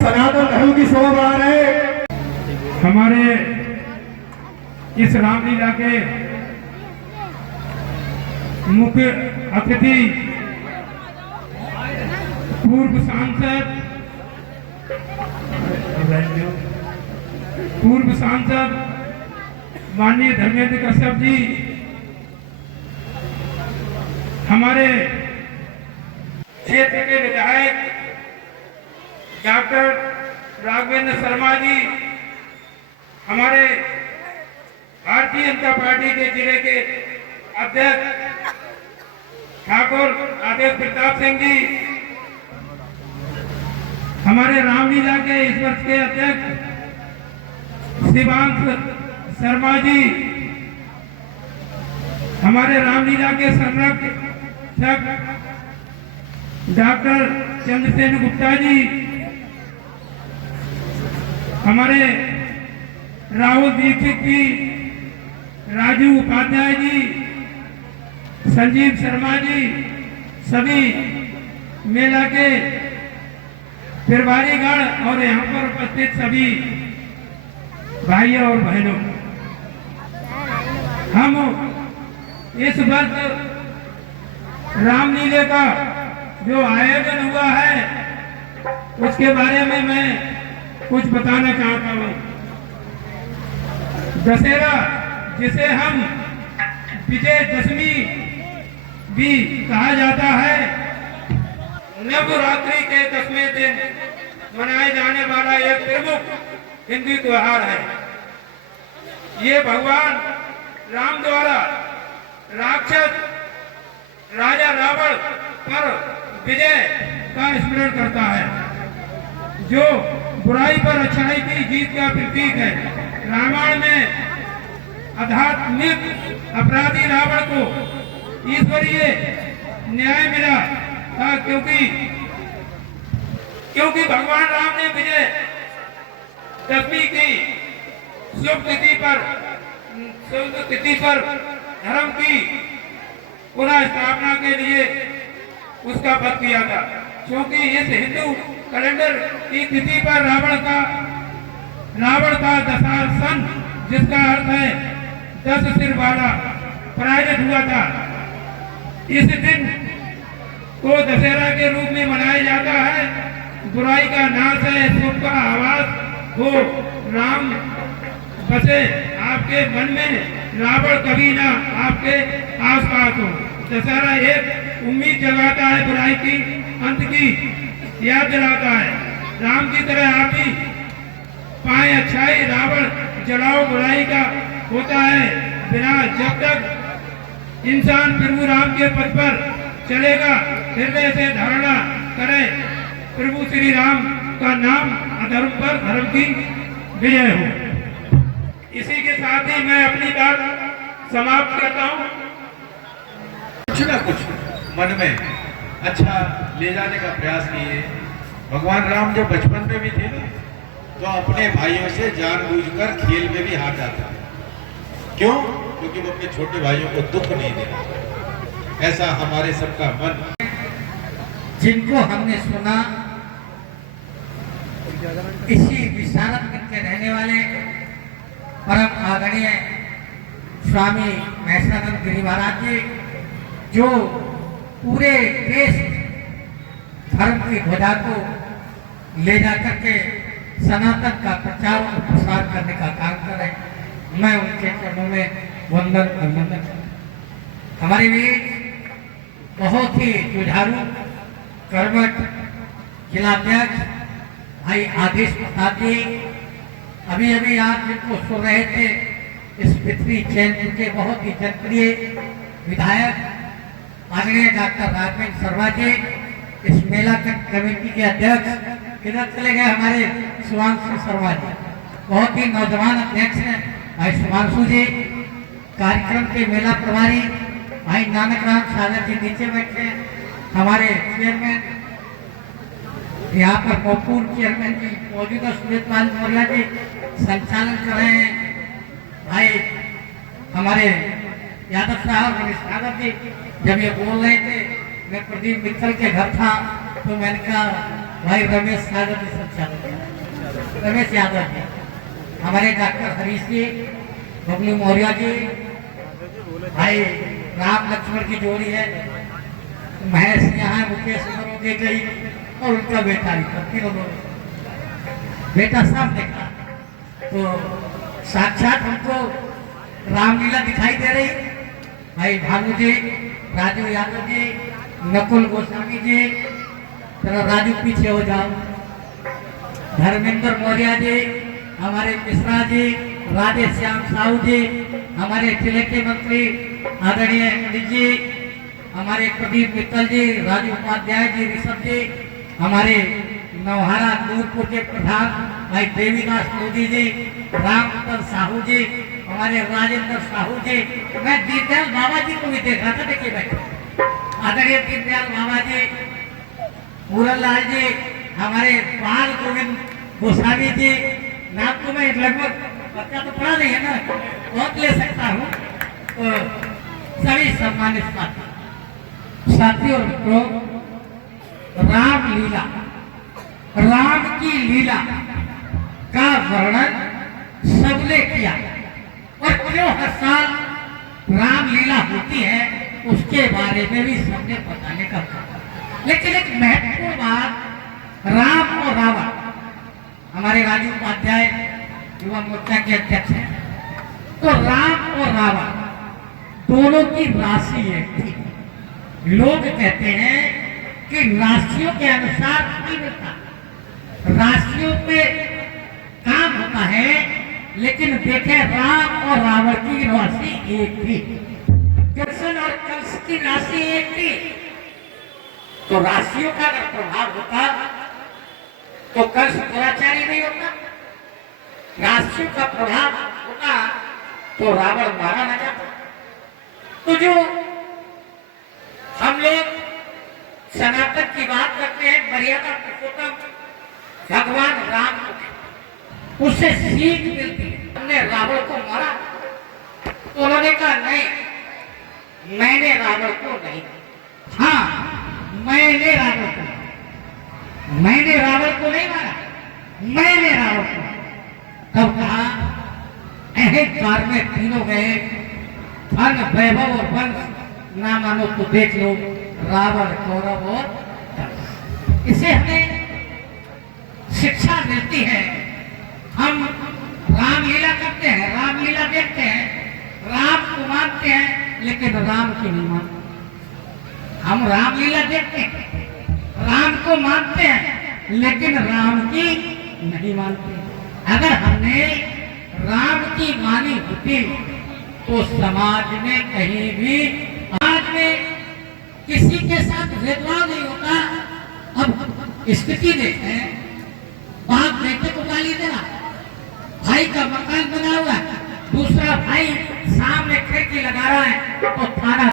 सनातन धर्म की शोभा बढ़ा रहे हमारे इस रामलीला के मुख्य अतिथि पूर्व सांसद माननीय धर्मेंद्र कश्यप जी, हमारे क्षेत्र के विधायक डॉक्टर राघवेंद्र शर्मा जी, हमारे भारतीय जनता पार्टी के जिले के अध्यक्ष ठाकुर आदेश प्रताप सिंह जी, हमारे रामलीला के इस वर्ष के अध्यक्ष शिवांश शर्मा जी, हमारे रामलीला के संरक्षक डॉक्टर चंद्रसेन गुप्ता जी, हमारे राहुल दीक्षित जी, राजू उपाध्याय जी, संजीव शर्मा जी, सभी मेला के प्रभारीगण और यहाँ पर उपस्थित सभी भाइयों और बहनों, हम इस वर्ष रामलीला का जो आयोजन हुआ है उसके बारे में मैं कुछ बताना चाहता हूँ। दशहरा, जिसे हम विजयदशमी भी कहा जाता है, नवरात्रि के 10वें दिन मनाए जाने वाला एक प्रमुख हिंदू त्योहार है। ये भगवान राम द्वारा राक्षस राजा रावण पर विजय का स्मरण करता है, जो बुराई पर अच्छाई की जीत का प्रतीक है। रामायण में आध्यात्मिक अपराधी रावण को ईश्वरीय न्याय मिला था, क्योंकि भगवान राम ने विजय दशमी की शुभ तिथि पर धर्म की पुनः स्थापना के लिए उसका वध किया था। क्योंकि इस हिंदू कैलेंडर की तिथि पर रावण का दशासन, जिसका अर्थ है 10 सिर वाला, पराजित हुआ था। इस दिन को दशहरा के रूप में मनाया जाता है। बुराई का नाश है, शुभ का आवाज हो, राम बसे आपके मन में, रावण कभी ना आपके आसपास हो। दशहरा एक उम्मीद जगाता है, बुराई की अंत की याद दिलाता है। राम की तरह आप भी पाए अच्छाई, रावण जलाओ बुराई का होता है विनाश। जब तक इंसान प्रभु राम के पथ पर चलेगा, हृदय से धारणा करे प्रभु श्री राम का नाम, अधर्म पर धर्म की विजय हो। इसी के साथ ही मैं अपनी बात समाप्त करता हूँ। कुछ ना कुछ मन में अच्छा ले जाने का प्रयास किए। भगवान राम जो बचपन में भी थे ना, तो अपने भाइयों से जानबूझकर खेल में भी हार जाते थे। क्यों? क्योंकि वो अपने छोटे भाइयों को दुख नहीं देना। ऐसा हमारे सबका मन, जिनको हमने सुना, इसी विशारद के रहने वाले परम आदरणीय स्वामी महेशानंद गिरी महाराज जी, जो पूरे देश धर्म की ध्वजा को ले जाकर के सनातन का प्रचार और प्रसार करने का काम कर रहे हैं, मैं उनके चरणों में वंदन अभिनंदन करता। हमारे बीच बहुत ही जुझारू कर्मठ जिलाध्यक्ष भाई आदेश प्रताप जी, अभी आप जिनको सुन रहे थे, इस पृथ्वी चैनपुर के बहुत ही जनप्रिय विधायक आदरणीय डॉक्टर राघवेंद्र शर्मा जी, इस मेला कमेटी के अध्यक्ष किधर चले गए, हमारे शिवांशु शर्मा जी, बहुत ही नौजवान अध्यक्ष हैं भाई शिवांशु जी। कार्यक्रम के मेला प्रभारी भाई नानक राम सागर जी नीचे बैठे हैं, हमारे चेयरमैन यहाँ पर मौपूर चेयरमैन जी मौजूदा सुरेशपाल मौर्य जी संचालन कर रहे हैं, भाई हमारे यादव साहब मनीष यादव जी। जब ये बोल रहे थे, मैं प्रदीप मित्तल के घर था, तो मैंने कहा भाई रमेश यादव जी, सब रमेश यादव जी, हमारे डॉक्टर हरीश जी, बबलू मौर्य जी, भाई राम लक्ष्मण की जोड़ी है, महेश यहाँ, मुकेश उधर गई और उनका बेटा तीनों बेटा सब देखा। तो साक्षात हमको रामलीला दिखाई दे रही। भाई भानु जी, राजू यादव जी, नकुल गोस्वामी जी, जरा राजू पीछे हो जाओ, धर्मेंद्र मौर्य जी, हमारे मिश्रा जी, राधे श्याम साहू जी, हमारे जिले के मंत्री आदरणीय पंडित जी, हमारे प्रदीप मित्तल जी, राजू उपाध्याय जी, ऋषभ जी, हमारे नौहारा नूरपुर के प्रधान भाई देवीदास मोदी जी, रामचंद्र साहू जी, हमारे राजेंद्र साहू जी, मैं दीनदयाल बाबा जी को भी देख रहा था, देखिए बैठे आदरणीय दीनदयाल बाबा जी, मुरल लाल जी, हमारे बाल गोविंद गोस्वामी जी, नाम तो मैं लगभग बच्चा तो पढ़ा नहीं है ना, बहुत ले सकता हूँ। तो सभी सम्मानित साथियों, रामलीला, राम की लीला का वर्णन सबने किया और क्यों हर साल रामलीला होती है उसके बारे में भी सबने बताने का कहा। लेकिन एक महत्वपूर्ण बात, राम और रावण, हमारे राजू उपाध्याय युवा मोर्चा के अध्यक्ष हैं, तो राम और रावण दोनों की राशि एक थी। लोग कहते हैं कि राशियों के अनुसार नहीं मिलता, राशियों पे काम होता है, लेकिन देखें राम और रावण की राशि एक थी, कृष्ण और कंस की राशि एक थी। तो राशियों का अगर प्रभाव होता तो कंस दुराचारी नहीं होता, राशियों का प्रभाव होता तो रावण मारा न जाता। तो जो हम लोग सनातन की बात करते हैं, मर्यादा पुरुषोत्तम भगवान राम को, उससे सीख मिलती है। हमने रावण को मारा तो उन्होंने कहा नहीं, मैंने रावण को नहीं, हाँ मैंने रावण को नहीं मारा, मैंने रावण को। तब कहा अहंकार में तीनों गए, धन वैभव और वंश ना मानो तो देख लो, रावण कौरव और कंस। इसे हमें शिक्षा मिलती है। हम रामलीला करते हैं, रामलीला देखते हैं, राम को मानते हैं, लेकिन राम की नहीं मानते। हम रामलीला देखते हैं, राम को मानते हैं, लेकिन राम की नहीं मानते। अगर हमने राम की मानी होती तो समाज में कहीं भी, आज में किसी के साथ भेदभाव नहीं होता। अब स्थिति देखें, बाप बेटे को गाली देना, भाई का मकान बना हुआ है, दूसरा भाई सामने खिड़की लगा रहा है तो थाना